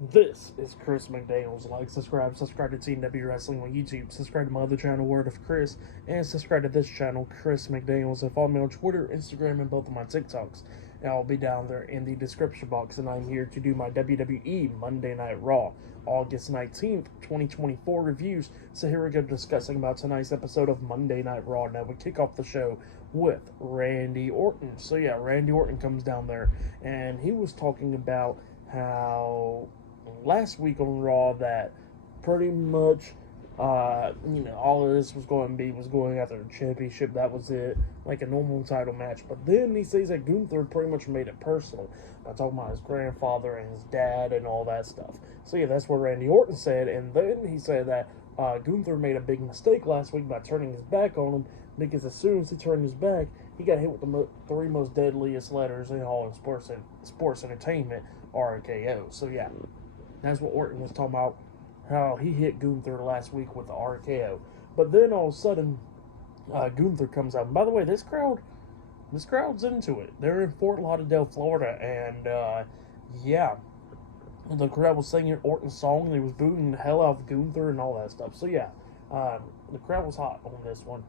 This is Chris McDaniels. Like, subscribe to Team W Wrestling on YouTube, subscribe to my other channel, Word of Chris, and subscribe to this channel, Chris McDaniels, and follow me on Twitter, Instagram, and both of my TikToks. And I'll be down there in the description box, and I'm here to do my WWE Monday Night Raw, August 19th, 2024 reviews. So here we go discussing about tonight's episode of Monday Night Raw. Now we kick off the show with Randy Orton. So yeah, Randy Orton comes down there, and he was talking about how last week on Raw that pretty much, all of this was going after the championship. That was it, like a normal title match. But then he says that Gunther pretty much made it personal by talking about his grandfather and his dad and all that stuff. So yeah, that's what Randy Orton said. And then he said that Gunther made a big mistake last week by turning his back on him, because as soon as he turned his back, he got hit with the three most deadliest letters in all of sports entertainment, RKO. So yeah, that's what Orton was talking about, how he hit Gunther last week with the RKO. But then all of a sudden, Gunther comes out. And by the way, this crowd's into it. They're in Fort Lauderdale, Florida, and yeah, the crowd was singing Orton's song, and they was booing the hell out of Gunther and all that stuff. So yeah, the crowd was hot on this one.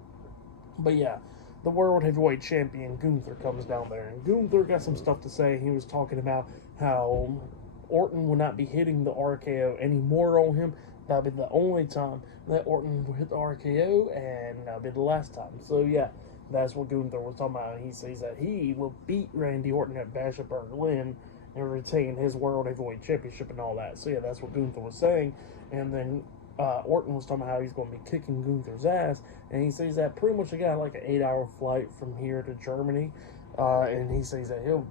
But yeah, the World Heavyweight Champion Gunther comes down there, and Gunther got some stuff to say. He was talking about how Orton will not be hitting the RKO anymore on him. That'll be the only time that Orton will hit the RKO, and that'll be the last time. So yeah, that's what Gunther was talking about. He says that he will beat Randy Orton at Bash at Berlin and retain his World Heavyweight Championship and all that. So yeah, that's what Gunther was saying. And then Orton was talking about how he's going to be kicking Gunther's ass, and he says that pretty much he got like an 8-hour flight from here to Germany, and he says that he'll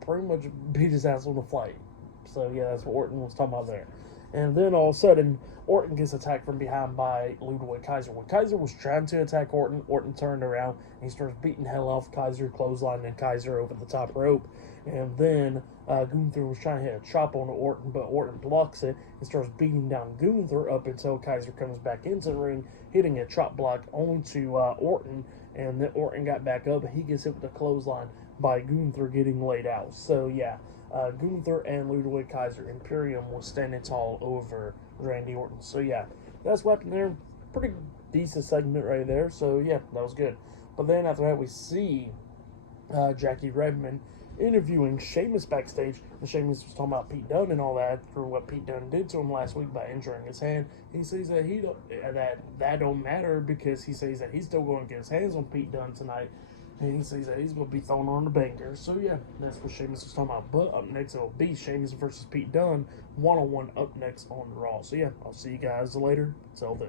pretty much beat his ass on the flight. So yeah, that's what Orton was talking about there. And then all of a sudden, Orton gets attacked from behind by Ludwig Kaiser. When Kaiser was trying to attack Orton, Orton turned around and he starts beating hell off Kaiser, clothesline, and Kaiser over the top rope. And then Gunther was trying to hit a chop on Orton, but Orton blocks it and starts beating down Gunther up until Kaiser comes back into the ring, hitting a chop block onto Orton. And then Orton got back up, and he gets hit with a clothesline by Gunther getting laid out. So yeah, Gunther and Ludwig Kaiser, Imperium, was standing tall over Randy Orton. So yeah, that's what happened there. Pretty decent segment right there. So yeah, that was good. But then after that, we see Jackie Redmond interviewing Sheamus backstage, and Sheamus was talking about Pete Dunne and all that for what Pete Dunne did to him last week by injuring his hand. He says that that don't matter, because he says that he's still going to get his hands on Pete Dunne tonight. And he says that he's going to be thrown on the banker. So yeah, that's what Sheamus was talking about. But up next, it'll be Sheamus versus Pete Dunne, one-on-one up next on Raw. So yeah, I'll see you guys later. Till then.